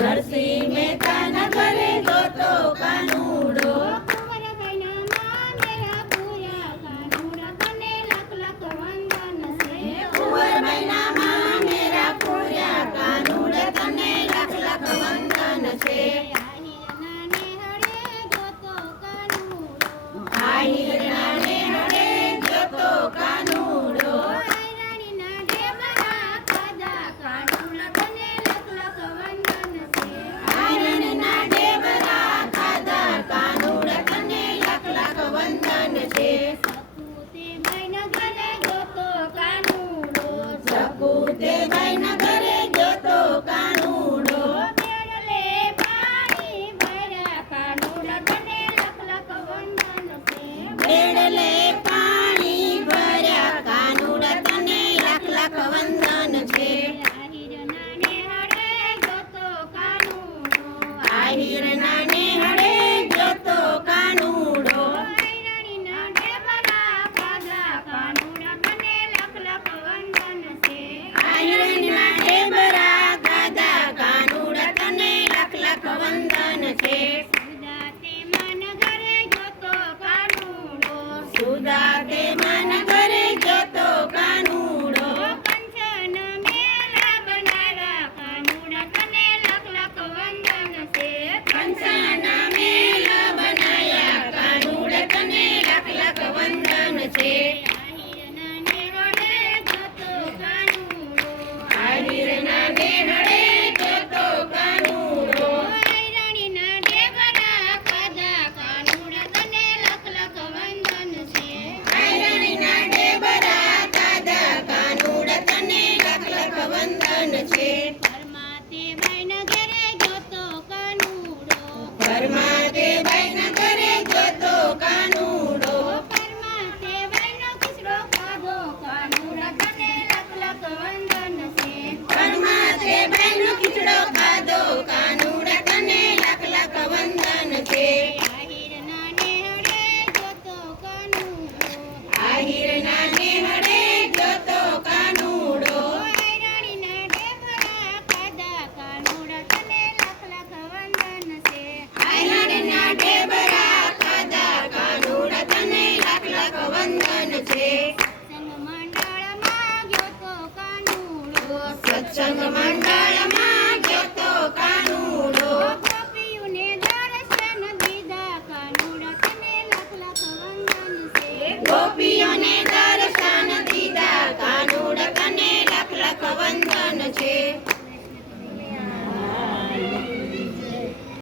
નરસિંહ મહેતાના ઘરે ગોતો કાનુડો કુંવરબાઈના મામેરા પૂર્યા કાનુડા તને લાખ લાખ વંદન છે. કુંવરબાઈના મામેરા પૂર્યા કાનુડા તને લાખ લાખ વંદન છે. આહિરના નેહળે ગોતો કાનુડો આહિરના નેહળે ગોતો કાનુડો રાણીના ઢેબરા ખાધા કાનુડા તને લાખ લાખ વંદન છે. આયરણના ઢેબરા ખાધા કાનુડા તને લાખ લાખ વંદન છે. સકુતેબાઈના ઘરે ગોતો કાનુડો સકુતેબાઈના ઘરે ગોતો કાનુડો બેડલે પાણી ભર્યા કાનુડા તને લાખ લાખ વંદન છે. બેડલે પાણી ભર્યા કાનુડા તને લાખ લાખ વંદન છે. આહિરના નેહળે ગોતો કાનુડો આહિરના